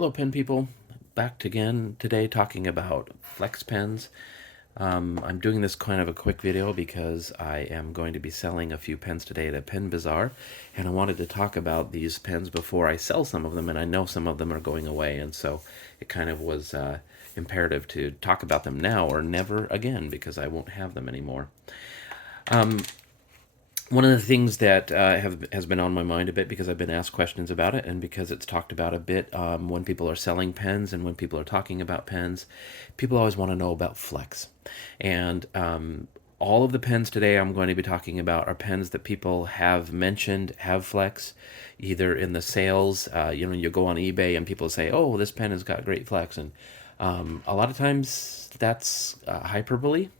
Hello, pen people. Back again today talking about flex pens. I'm doing this kind of a quick video because I am going to be selling a few pens today at a pen bazaar, and I wanted to talk about these pens before I sell some of them, and I know some of them are going away, and so it kind of was imperative to talk about them now or never again because I won't have them anymore. One of the things that has been on my mind a bit because I've been asked questions about it, and because it's talked about a bit when people are selling pens and when people are talking about pens, people always want to know about flex. And all of the pens today I'm going to be talking about are pens that people have mentioned have flex, either in the sales. You go on eBay and people say, "Oh, this pen has got great flex," and a lot of times that's hyperbole,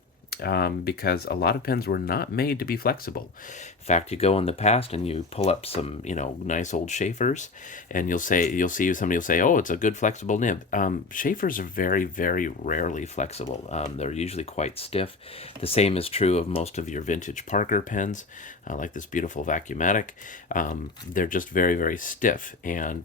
because a lot of pens were not made to be flexible. In fact, you go in the past and you pull up some, nice old Schaeffers, and you'll see somebody will say, "Oh, it's a good flexible nib." Schaeffers are very, very rarely flexible. They're usually quite stiff. The same is true of most of your vintage Parker pens, like this beautiful Vacuumatic. They're just very, very stiff, and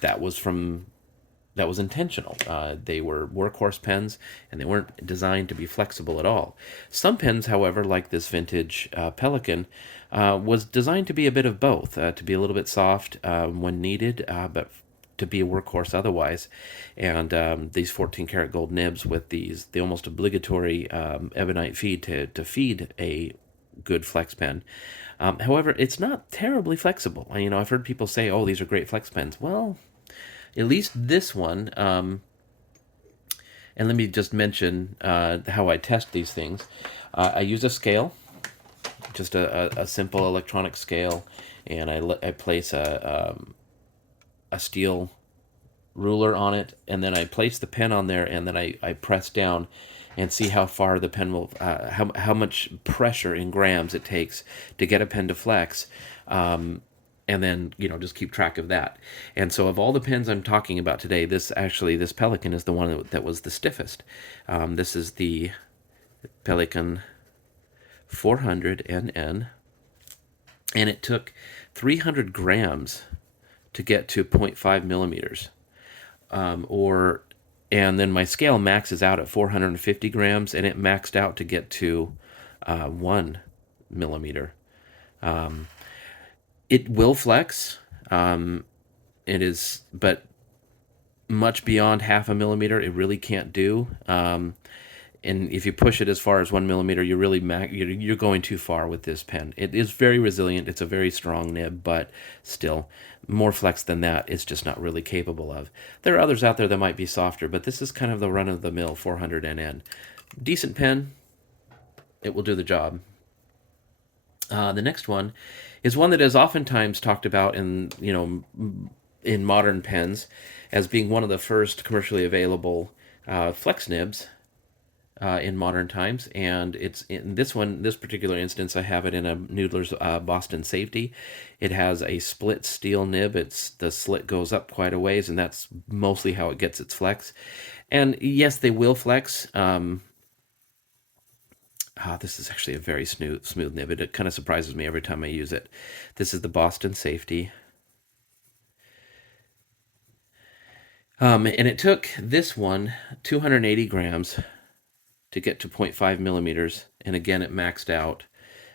that was intentional. They were workhorse pens, and they weren't designed to be flexible at all. Some pens, however, like this vintage Pelican, was designed to be a bit of both, to be a little bit soft when needed, but to be a workhorse otherwise. And these 14 karat gold nibs with the almost obligatory ebonite feed to feed a good flex pen. However, it's not terribly flexible. I've heard people say, "Oh, these are great flex pens." Well, at least this one, and let me just mention how I test these things. I use a scale, just a simple electronic scale, and I place a steel ruler on it, and then I place the pen on there, and then I press down and see how far the pen will, how much pressure in grams it takes to get a pen to flex. And then just keep track of that. And so of all the pens I'm talking about today, this Pelican is the one that was the stiffest. This is the Pelican 400 NN, and it took 300 grams to get to 0.5 millimeters. And then my scale maxes out at 450 grams, and it maxed out to get to 1 millimeter. It will flex. It is, but much beyond half a millimeter, it really can't do. And if you push it as far as 1 millimeter, you're going too far with this pen. It is very resilient. It's a very strong nib, but still, more flex than that, it's just not really capable of. There are others out there that might be softer, but this is kind of the run-of-the-mill 400 NN. Decent pen. It will do the job. The next one is one that is oftentimes talked about in modern pens as being one of the first commercially available flex nibs in modern times, and it's in this particular instance. I have it in a Noodler's Boston Safety. It has a split steel nib. The slit goes up quite a ways, and that's mostly how it gets its flex. And yes, they will flex. This is actually a very smooth nib. It kind of surprises me every time I use it. This is the Boston Safety. And it took this one 280 grams to get to 0.5 millimeters. And again, it maxed out.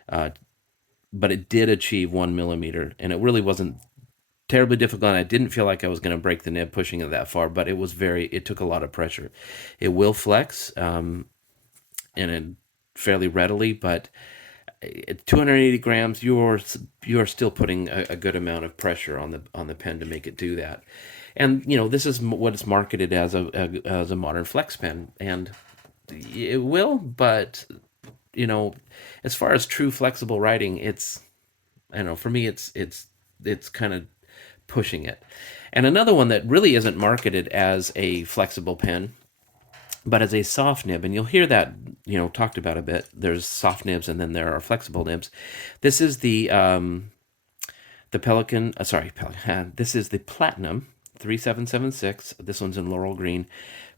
But it did achieve 1 millimeter. And it really wasn't terribly difficult. I didn't feel like I was going to break the nib pushing it that far, but it took a lot of pressure. It will flex. And it fairly readily, but at 280 grams, you're still putting a good amount of pressure on the pen to make it do that. And this is what it's marketed as a modern flex pen, and it will. But as far as true flexible writing, I don't know. For me, it's kind of pushing it. And another one that really isn't marketed as a flexible pen, but as a soft nib, and you'll hear that talked about a bit. There's soft nibs, and then there are flexible nibs. This is the Pelican. Pelican. This is the Platinum 3776. This one's in Laurel Green,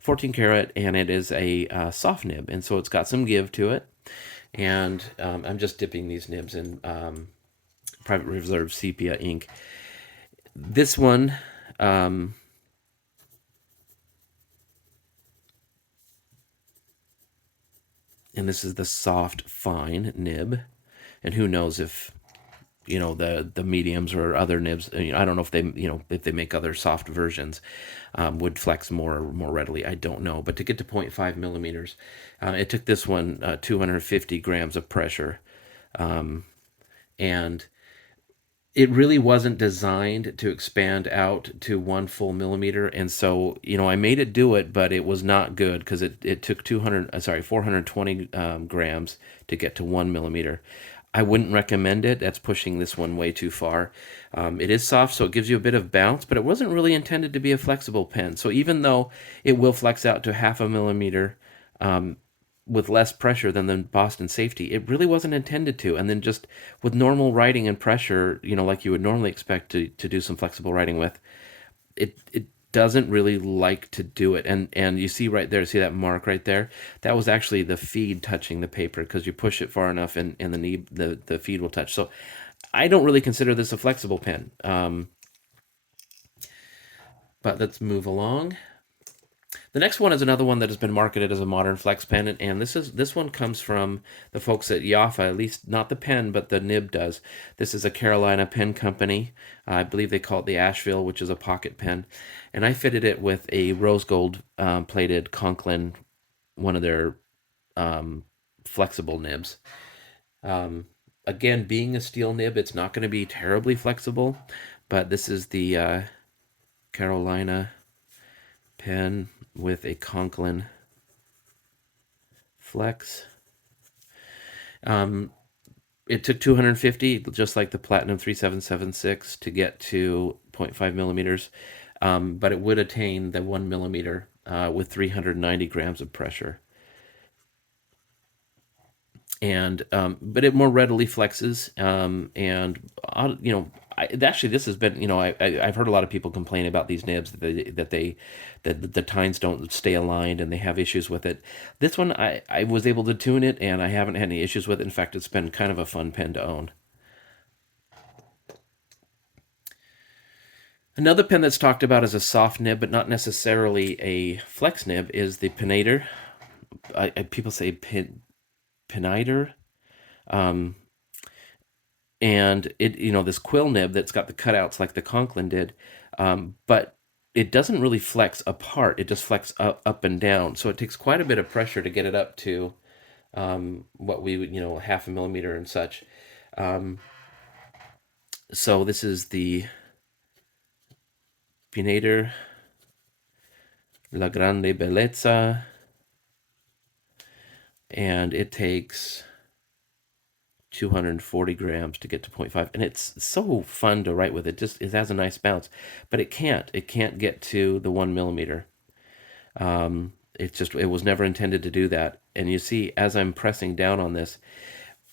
14 karat, and it is a soft nib, and so it's got some give to it. And I'm just dipping these nibs in Private Reserve Sepia ink. This one. and this is the soft fine nib. And who knows if the mediums or other nibs. I don't know if they if they make other soft versions, would flex more readily. I don't know. But to get to 0.5 millimeters, it took this one 250 grams of pressure, and it really wasn't designed to expand out to 1 full millimeter. And so I made it do it, but it was not good because it took 420 grams to get to 1 millimeter. I wouldn't recommend it. That's pushing this one way too far. It is soft, so it gives you a bit of bounce, but it wasn't really intended to be a flexible pen. So even though it will flex out to 0.5 millimeter, with less pressure than the Boston Safety, it really wasn't intended to. And then just with normal writing and pressure, like you would normally expect to do some flexible writing with, it doesn't really like to do it. And you see right there, see that mark right there? That was actually the feed touching the paper, because you push it far enough and the feed will touch. So I don't really consider this a flexible pen. But let's move along. The next one is another one that has been marketed as a modern flex pen, and this one comes from the folks at Jaffa, at least not the pen, but the nib does. This is a Carolina pen company. I believe they call it the Asheville, which is a pocket pen, and I fitted it with a rose gold plated Conklin, one of their flexible nibs. Again, being a steel nib, it's not going to be terribly flexible, but this is the Carolina pen with a Conklin flex. It took 250, just like the Platinum 3776, to get to 0.5 millimeters, but it would attain the 1 millimeter with 390 grams of pressure. And but it more readily flexes, actually this has been, I've heard a lot of people complain about these nibs that the tines don't stay aligned and they have issues with it. This one, I was able to tune it and I haven't had any issues with it. In fact, it's been kind of a fun pen to own. Another pen that's talked about as a soft nib but not necessarily a flex nib is the Penator. People say Peniter. And it, this quill nib that's got the cutouts like the Conklin did, but it doesn't really flex apart. It just flex up and down. So it takes quite a bit of pressure to get it up to what we would, 0.5 millimeter and such. So this is the Pinator La Grande Bellezza, and it takes 240 grams to get to 0.5, and it's so fun to write with. It has a nice bounce, but it can't get to the 1 millimeter. It was never intended to do that. And you see, as I'm pressing down on this,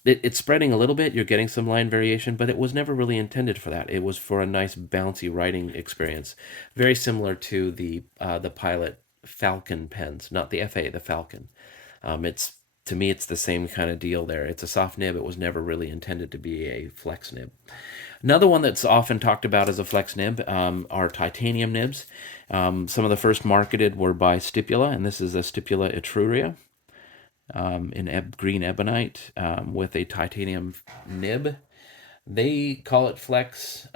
it's spreading a little bit. You're getting some line variation, but it was never really intended for that. It was for a nice bouncy writing experience, very similar to the Pilot Falcon pens, not the FA, the Falcon. To me, it's the same kind of deal there. It's a soft nib. It was never really intended to be a flex nib. Another one that's often talked about as a flex nib are titanium nibs. Some of the first marketed were by Stipula, and this is a Stipula etruria in green ebonite with a titanium nib. They call it flex.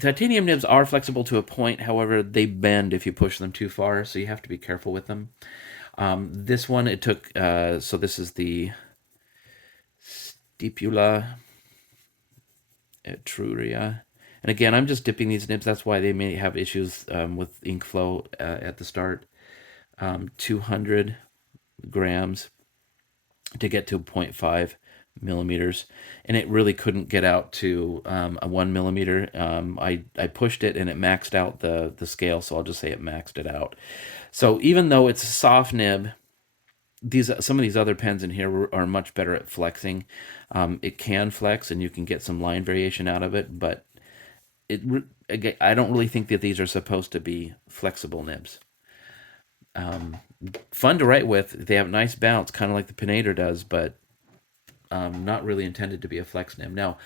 Titanium nibs are flexible to a point. However, they bend if you push them too far, so you have to be careful with them. This one, it took, so this is the Stipula etruria. And again, I'm just dipping these nibs. That's why they may have issues with ink flow at the start. 200 grams to get to 0.5 millimeters, and it really couldn't get out to a 1 millimeter. I pushed it and it maxed out the scale, so I'll just say it maxed it out. So even though it's a soft nib, some of these other pens in here are much better at flexing. It can flex and you can get some line variation out of it, but I don't really think that these are supposed to be flexible nibs. Fun to write with. They have nice bounce, kind of like the Penator does, but not really intended to be a flex nib. Now,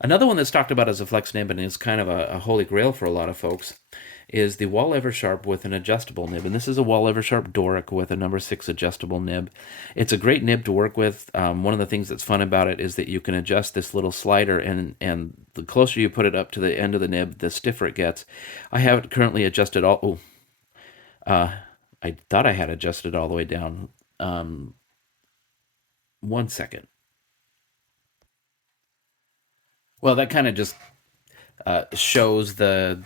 another one that's talked about as a flex nib and is kind of a holy grail for a lot of folks is the Wall Eversharp with an adjustable nib. And this is a Wall Eversharp Doric with a number 6 adjustable nib. It's a great nib to work with. One of the things that's fun about it is that you can adjust this little slider, and the closer you put it up to the end of the nib, the stiffer it gets. I have it currently adjusted all. Oh, I thought I had adjusted all the way down. 1 second. Well, that kind of just shows the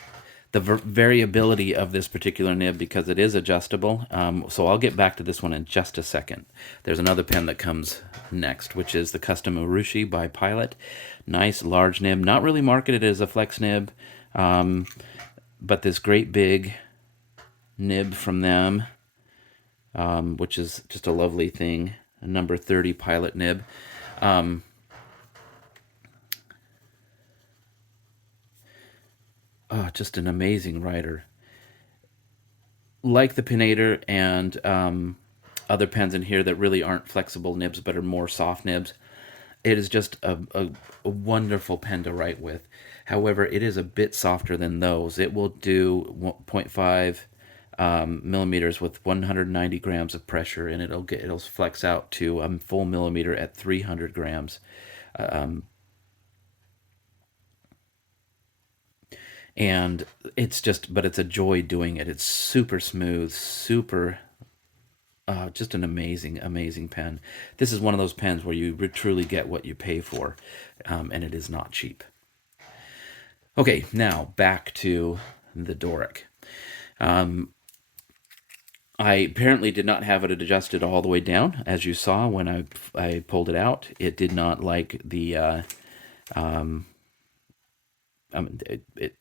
variability of this particular nib because it is adjustable. So I'll get back to this one in just a second. There's another pen that comes next, which is the custom Urushi by Pilot. Nice large nib, not really marketed as a flex nib, but this great big nib from them, which is just a lovely thing. A number 30 Pilot nib. Oh, just an amazing writer. Like the Pinator and other pens in here that really aren't flexible nibs but are more soft nibs, it is just a wonderful pen to write with. However, it is a bit softer than those. It will do 0.5 millimeters with 190 grams of pressure, and it'll flex out to a full millimeter at 300 grams. And but it's a joy doing it. It's super smooth, super, just an amazing, amazing pen. This is one of those pens where you truly get what you pay for, and it is not cheap. Okay, now back to the Doric. I apparently did not have it adjusted all the way down, as you saw when I pulled it out. It did not like the. It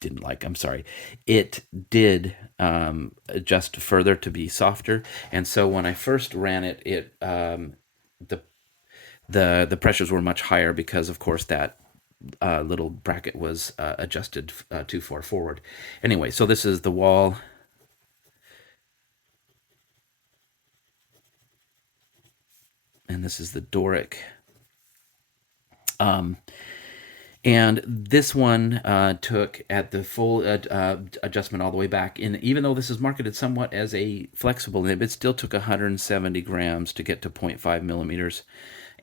didn't like. I'm sorry. It did adjust further to be softer, and so when I first ran it, the the pressures were much higher because, of course, that little bracket was adjusted too far forward. Anyway, so this is the wall. And this is the Doric. And this one took at the full adjustment all the way back. And even though this is marketed somewhat as a flexible nib, it still took 170 grams to get to 0.5 millimeters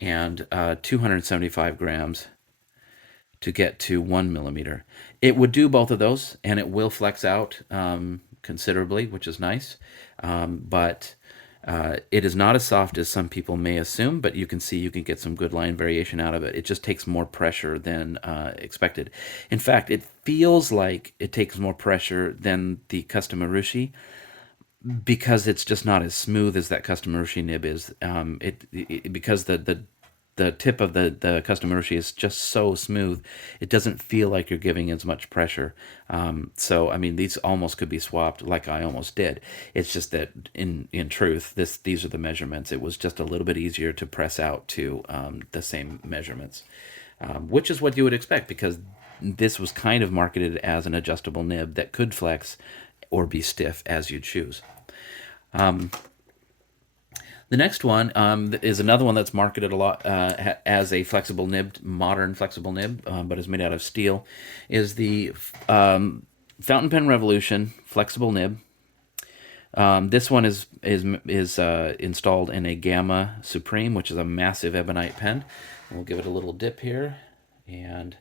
and 275 grams to get to 1 millimeter. It would do both of those, and it will flex out considerably, which is nice. But it is not as soft as some people may assume, but you can see you can get some good line variation out of it. It just takes more pressure than expected. In fact, it feels like it takes more pressure than the custom Urushi because it's just not as smooth as that custom Urushi nib is. Because the tip of the custom Urushi is just so smooth, it doesn't feel like you're giving as much pressure. So I mean, these almost could be swapped, like I almost did. It's just that in truth, these are the measurements. It was just a little bit easier to press out to the same measurements, which is what you would expect because this was kind of marketed as an adjustable nib that could flex or be stiff as you choose. The next one is another one that's marketed a lot as a flexible nib, modern flexible nib, but is made out of steel. Is the Fountain Pen Revolution flexible nib. This one is installed in a Gamma Supreme, which is a massive ebonite pen. We'll give it a little dip here, and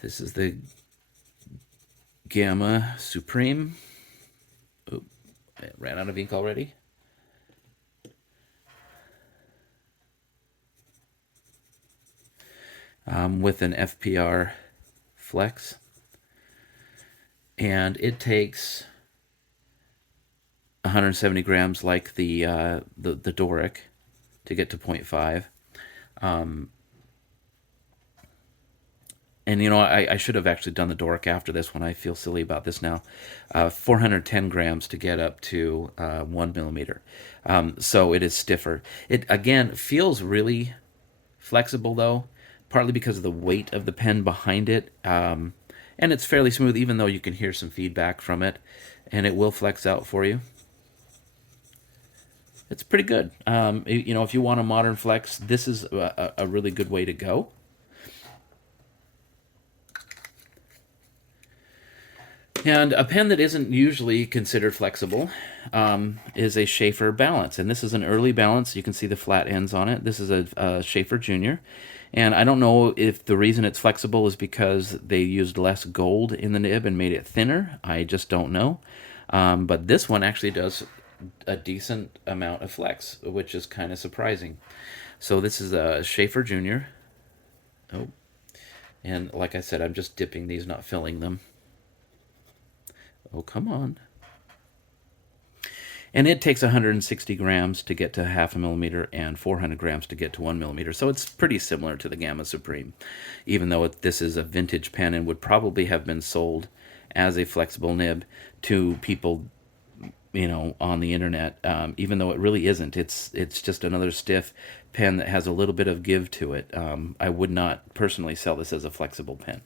this is the Gamma Supreme. It ran out of ink already. With an FPR flex. And it takes 170 grams like the Doric to get to 0.5. And I should have actually done the Doric after this one. I feel silly about this now. 410 grams to get up to 1 millimeter. So it is stiffer. It again feels really flexible though, partly because of the weight of the pen behind it. And it's fairly smooth, even though you can hear some feedback from it, and it will flex out for you. It's pretty good. You know, if you want a modern flex, this is a really good way to go. And a pen that isn't usually considered flexible is a Shaffer balance. And this is an early balance. You can see the flat ends on it. This is a Shaffer Junior. And I don't know if the reason it's flexible is because they used less gold in the nib and made it thinner. I just don't know. But this one actually does a decent amount of flex, which is kind of surprising. So this is a Shaffer Junior. Oh, and like I said, I'm just dipping these, not filling them. Oh, come on. And it takes 160 grams to get to half a millimeter and 400 grams to get to 1 millimeter. So it's pretty similar to the Gamma Supreme, even though this is a vintage pen and would probably have been sold as a flexible nib to people, you know, on the internet. Even though it really isn't. It's just another stiff pen that has a little bit of give to it. I would not personally sell this as a flexible pen.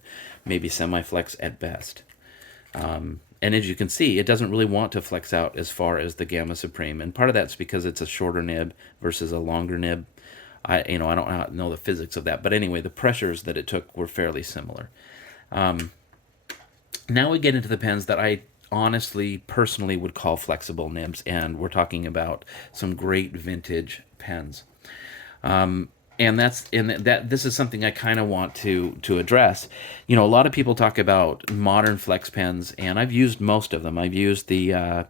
Maybe semi-flex at best. And as you can see, it doesn't really want to flex out as far as the Gamma Supreme, and part of that's because it's a shorter nib versus a longer nib. I don't know the physics of that, but anyway, the pressures that it took were fairly similar. Now we get into the pens that I honestly, personally would call flexible nibs, and we're talking about some great vintage pens. And that this is something I kind of want to address. You know, a lot of people talk about modern flex pens, and I've used most of them. I've used the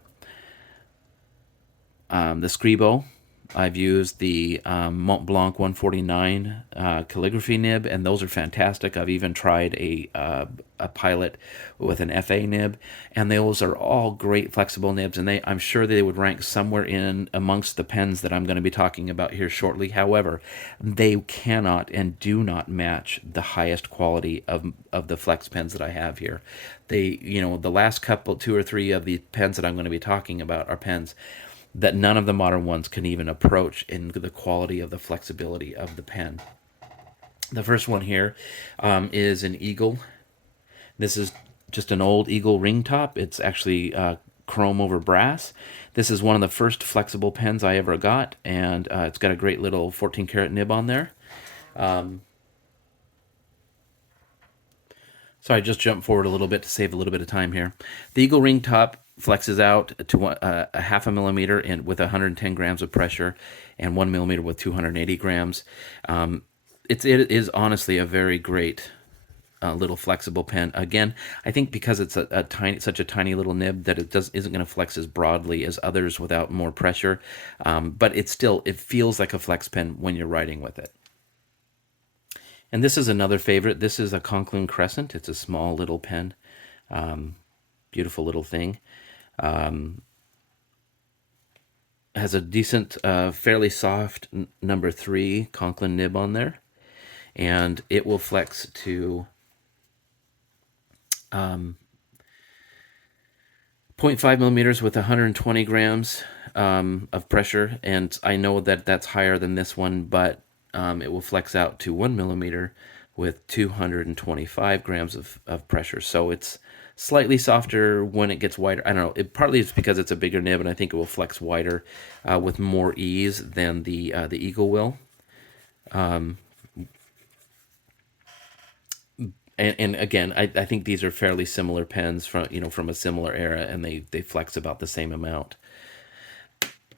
Scribo. I've used the Mont Blanc 149 calligraphy nib, and those are fantastic. I've even tried a Pilot with an FA nib, and those are all great flexible nibs, and I'm sure they would rank somewhere in amongst the pens that I'm going to be talking about here shortly. However, they cannot and do not match the highest quality of the flex pens that I have here. The last couple, two or three of the pens that I'm going to be talking about are pens that none of the modern ones can even approach in the quality of the flexibility of the pen. The first one here is an Eagle. This is just an old Eagle ring top. It's actually chrome over brass. This is one of the first flexible pens I ever got, and it's got a great little 14 karat nib on there. So I just jumped forward a little bit to save a little bit of time here. The Eagle ring top flexes out to a half a millimeter and with 110 grams of pressure, and 1 millimeter with 280 grams. It is honestly a very great little flexible pen. Again, I think because it's such a tiny little nib that isn't going to flex as broadly as others without more pressure. But it feels like a flex pen when you're writing with it. And this is another favorite. This is a Conklin Crescent. It's a small little pen. Beautiful little thing. Has a decent, fairly soft number 3 Conklin nib on there. And it will flex to 0.5 millimeters with 120 grams of pressure. And I know that that's higher than this one, but it will flex out to 1 millimeter with 225 grams of pressure. So it's slightly softer when it gets wider. I don't know. Partly it's because it's a bigger nib, and I think it will flex wider with more ease than the Eagle will. And again, I think these are fairly similar pens from a similar era, and they flex about the same amount.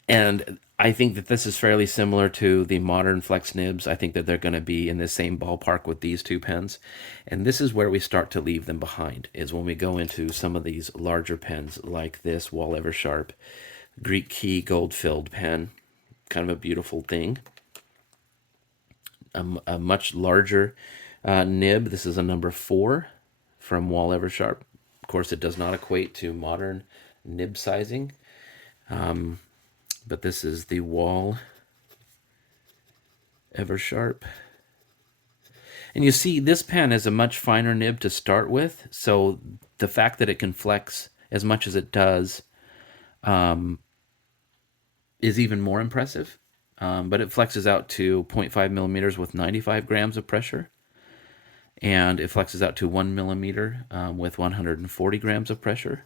And I think that this is fairly similar to the modern flex nibs. I think that they're going to be in the same ballpark with these two pens. And this is where we start to leave them behind, is when we go into some of these larger pens like this Wall Eversharp Greek key gold-filled pen. Kind of a beautiful thing. A much larger nib. This is a number 4 from Wall Eversharp. Of course, it does not equate to modern nib sizing. But this is the Wall Eversharp. And you see, this pen is a much finer nib to start with, so the fact that it can flex as much as it does is even more impressive. But it flexes out to 0.5 millimeters with 95 grams of pressure. And it flexes out to 1 millimeter with 140 grams of pressure.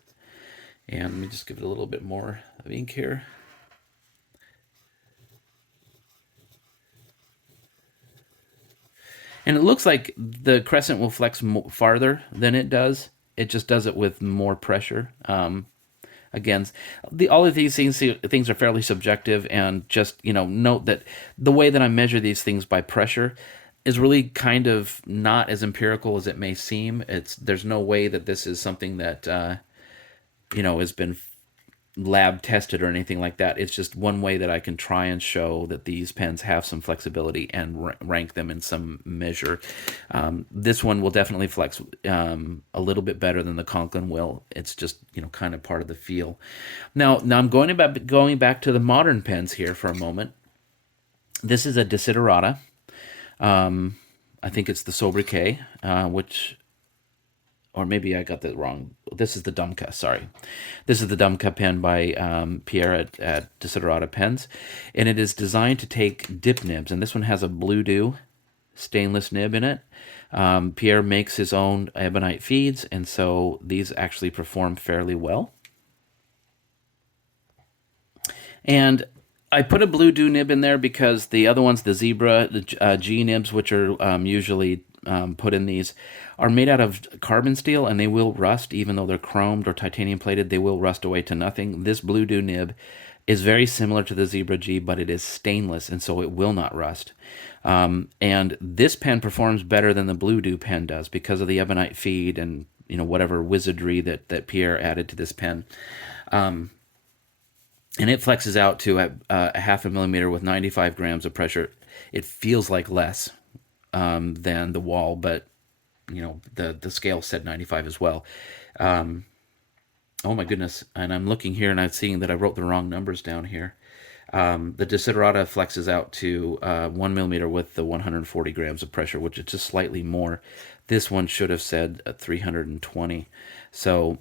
And let me just give it a little bit more of ink here. And it looks like the Crescent will flex farther than it does. It just does it with more pressure. Again, all of these things are fairly subjective, and just note that the way that I measure these things by pressure is really kind of not as empirical as it may seem. There's no way that this is something that has been lab tested or anything like that. It's just one way that I can try and show that these pens have some flexibility and rank them in some measure. This one will definitely flex a little bit better than the Conklin will. It's just kind of part of the feel. Now I'm going back to the modern pens here for a moment. This is a Desiderata. I think it's the Sobriquet, which, or maybe I got that wrong. This is the Dumka, sorry. This is the Dumka pen by Pierre at Desiderata Pens, and it is designed to take dip nibs, and this one has a Blue Dew stainless nib in it. Pierre makes his own ebonite feeds, and so these actually perform fairly well. And I put a Blue Dew nib in there because the other ones, the Zebra, the G nibs, which are usually put in these, are made out of carbon steel, and they will rust even though they're chromed or titanium plated. They will rust away to nothing. This Blue Dew nib is very similar to the Zebra G, but it is stainless, and so it will not rust. And this pen performs better than the Blue Dew pen does because of the ebonite feed and whatever wizardry that Pierre added to this pen. And it flexes out to a half a millimeter with 95 grams of pressure. It feels like less than the wall, but the scale said 95 as well. Oh my goodness! And I'm looking here and I'm seeing that I wrote the wrong numbers down here. The Desiderata flexes out to 1 millimeter with the 140 grams of pressure, which is just slightly more. This one should have said 320. So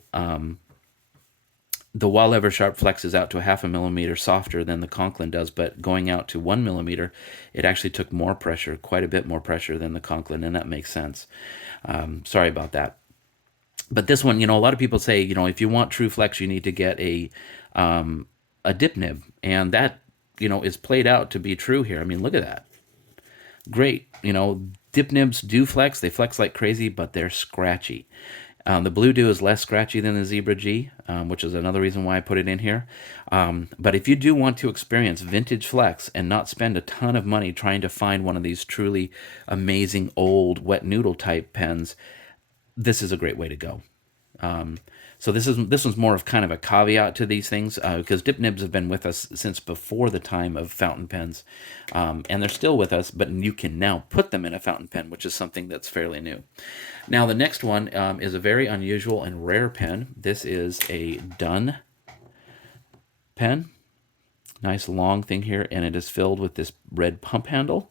the Wall Eversharp flexes out to a half a millimeter softer than the Conklin does, but going out to 1 millimeter, it actually took more pressure, quite a bit more pressure than the Conklin, and that makes sense. Sorry about that. But this one, a lot of people say, if you want true flex, you need to get a dip nib, and that, is played out to be true here. I mean, look at that. Great. Dip nibs do flex. They flex like crazy, but they're scratchy. The Blue Dew is less scratchy than the Zebra G, which is another reason why I put it in here. But if you do want to experience vintage flex and not spend a ton of money trying to find one of these truly amazing old wet noodle type pens, this is a great way to go. So this one's more of kind of a caveat to these things because dip nibs have been with us since before the time of fountain pens, and they're still with us. But you can now put them in a fountain pen, which is something that's fairly new. Now the next one is a very unusual and rare pen. This is a Dunn pen, nice long thing here, and it is filled with this red pump handle.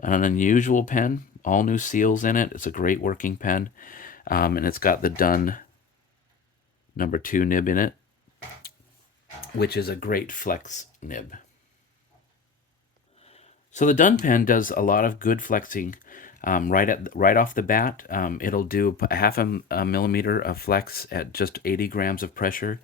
An unusual pen, all new seals in it. It's a great working pen, and it's got the Dunn number 2 nib in it, which is a great flex nib. So the Dunn pen does a lot of good flexing right off the bat. It'll do a half a millimeter of flex at just 80 grams of pressure.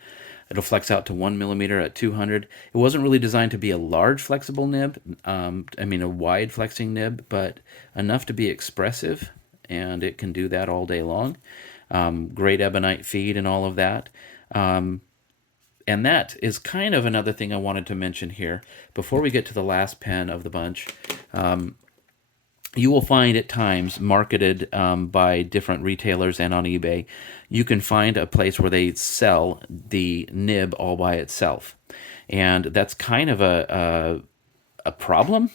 It'll flex out to 1 millimeter at 200. It wasn't really designed to be a large flexible nib, a wide flexing nib, but enough to be expressive, and it can do that all day long. Great ebonite feed and all of that. And that is kind of another thing I wanted to mention here. Before we get to the last pen of the bunch, you will find at times marketed by different retailers and on eBay, you can find a place where they sell the nib all by itself. And that's kind of a problem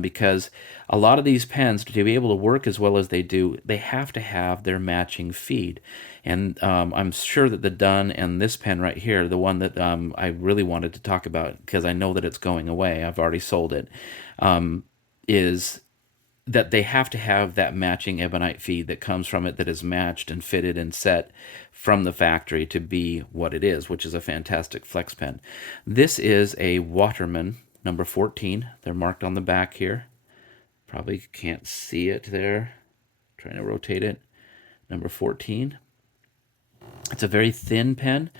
because a lot of these pens, to be able to work as well as they do, they have to have their matching feed. And I'm sure that the Dunn and this pen right here, the one that I really wanted to talk about because I know that it's going away, I've already sold it, is that they have to have that matching ebonite feed that comes from it, that is matched and fitted and set from the factory to be what it is, which is a fantastic flex pen. This is a Waterman number 14. They're marked on the back here. Probably can't see it there. Trying to rotate it. Number 14. It's a very thin pen.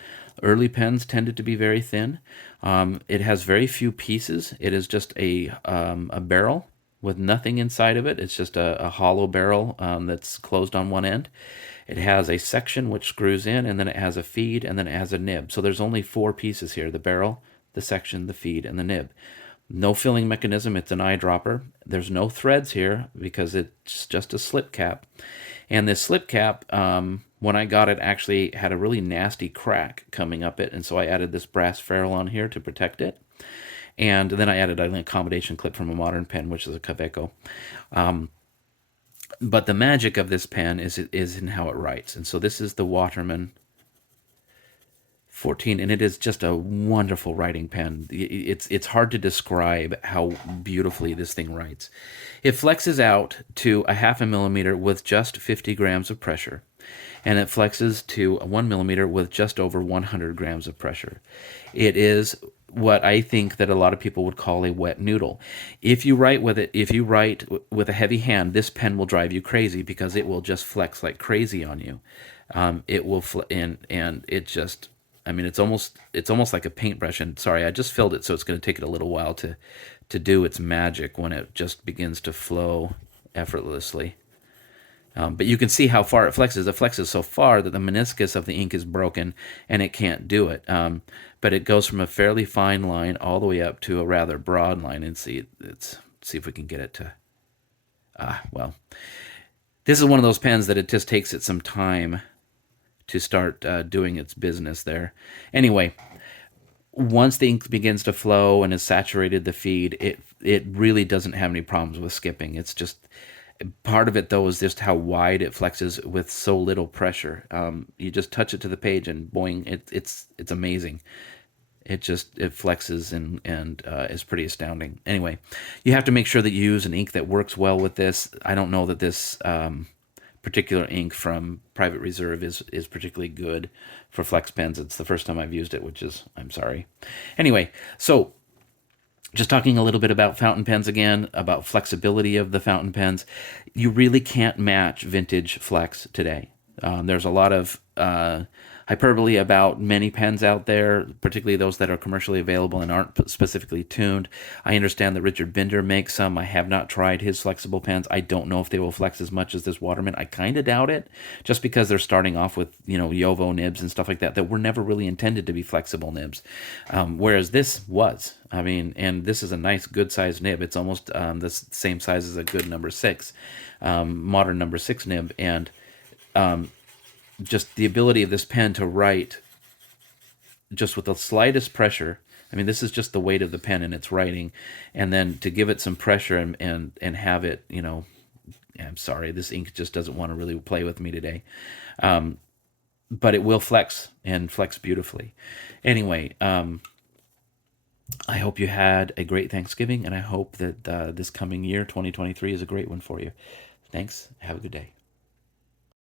Early pens tended to be very thin. It has very few pieces. It is just a barrel with nothing inside of it. It's just a hollow barrel that's closed on one end. It has a section which screws in, and then it has a feed, and then it has a nib. So there's only four pieces here: the barrel, the section, the feed, and the nib. No filling mechanism. It's an eyedropper. There's no threads here because it's just a slip cap. And this slip cap, when I got it, actually had a really nasty crack coming up it. And so I added this brass ferrule on here to protect it. And then I added an accommodation clip from a modern pen, which is a Kaweco. But the magic of this pen is in how it writes. And so this is the Waterman 14, and it is just a wonderful writing pen. It's hard to describe how beautifully this thing writes. It flexes out to a half a millimeter with just 50 grams of pressure, and it flexes to a 1 millimeter with just over 100 grams of pressure. It is what I think that a lot of people would call a wet noodle. If you write with it, if you write with a heavy hand, this pen will drive you crazy because it will just flex like crazy on you. It will and it just, I mean, it's almost like a paintbrush. And sorry, I just filled it, so it's going to take it a little while to do its magic when it just begins to flow effortlessly. But you can see how far it flexes. It flexes so far that the meniscus of the ink is broken and it can't do it. But it goes from a fairly fine line all the way up to a rather broad line. And see if we can get it to. Well, this is one of those pens that it just takes it some time to start doing its business there. Anyway, once the ink begins to flow and has saturated the feed, it really doesn't have any problems with skipping. It's just part of it, though, is just how wide it flexes with so little pressure. You just touch it to the page and boing, it's amazing. It flexes and is pretty astounding. Anyway, you have to make sure that you use an ink that works well with this. I don't know that this particular ink from Private Reserve is particularly good for flex pens. It's the first time I've used it, which is, I'm sorry. Anyway, so just talking a little bit about fountain pens again, about flexibility of the fountain pens. You really can't match vintage flex today. There's a lot of hyperbole about many pens out there, particularly those that are commercially available and aren't specifically tuned. I understand that Richard Binder makes some. I have not tried his flexible pens. I don't know if they will flex as much as this Waterman. I kind of doubt it, just because they're starting off with, Yovo nibs and stuff like that were never really intended to be flexible nibs, whereas this was. I mean, and this is a nice, good-sized nib. It's almost the same size as a good number 6, modern number 6 nib, and just the ability of this pen to write just with the slightest pressure. I mean, this is just the weight of the pen in its writing, and then to give it some pressure and have it, I'm sorry, this ink just doesn't want to really play with me today. But it will flex and flex beautifully. Anyway, I hope you had a great Thanksgiving, and I hope that this coming year, 2023, is a great one for you. Thanks. Have a good day.